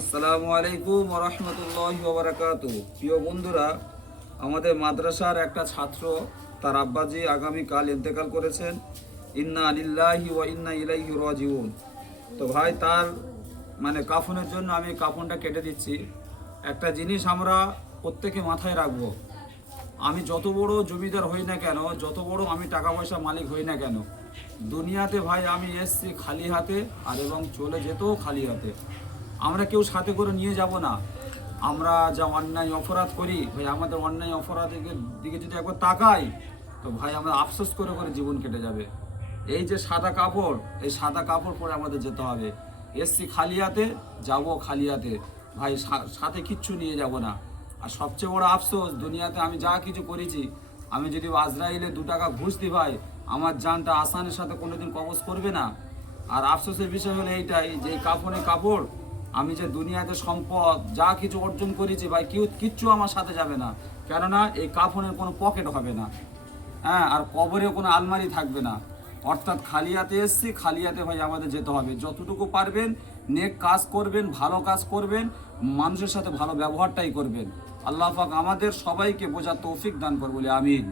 আসসালামু আলাইকুম ওয়া রাহমাতুল্লাহি ওয়া বারাকাতুহু। প্রিয় বন্ধুরা, আমাদের মাদ্রাসার একটা ছাত্র তার আব্বাজি আগামীকাল ইন্তেকাল করেছেন। ইন্না লিল্লাহি ওয়া ইন্না ইলাইহি রাজিউন। তো ভাই তার কাফনের জন্য আমি কাফনটা কেটে দিচ্ছি। একটা জিনিস আমরা প্রত্যেকে মাথায় রাখবো, আমি যত বড় জমিদার হই না কেন, যত বড় আমি টাকা পয়সা মালিক হই না কেন, দুনিয়াতে ভাই আমি এসছি খালি হাতে আর এবং চলে যেতেও খালি হাতে। আমরা কেউ সাথে করে নিয়ে যাব না। আমরা যা অন্যায় অপরাধ করি ভাই, আমাদের অন্যায় অপরাধের দিকে যদি একবার তাকাই তো ভাই আমরা আফসোস করে করে জীবন কেটে যাবে। এই যে সাদা কাপড়, এই সাদা কাপড় পরে আমাদের যেতে হবে। এসছি খালি হাতে, যাবো খালি হাতে ভাই, সাথে কিচ্ছু নিয়ে যাব না। আর সবচেয়ে বড় আফসোস, দুনিয়াতে আমি যা কিছু করেছি, আমি যদি আজরাইলে 2 টাকা ঘুষ দিই ভাই, আমার জানটা আসানের সাথে কোনোদিন কবজ করবে না। আর আফসোসের বিষয় হলো এইটাই যে এই কাফনে কাপড়, আমি যে দুনিয়াতে সম্পদ যা কিছু অর্জন করেছি ভাই, কিচ্ছু আমার সাথে যাবে না। কেননা এই কাফনের কোনো পকেট হবে না, হ্যাঁ, আর কবরে কোনো আলমারি থাকবে না। অর্থাৎ খালি হাতে এসছি, খালি হাতে ভাই আমাদের যেতে হবে। যতটুকু পারবেন নেক কাজ করবেন, ভালো কাজ করবেন, মানুষের সাথে ভালো ব্যবহারটাই করবেন। আল্লাহ পাক আমাদের সবাইকে বোঝার তৌফিক দান করবে বলে আমিন।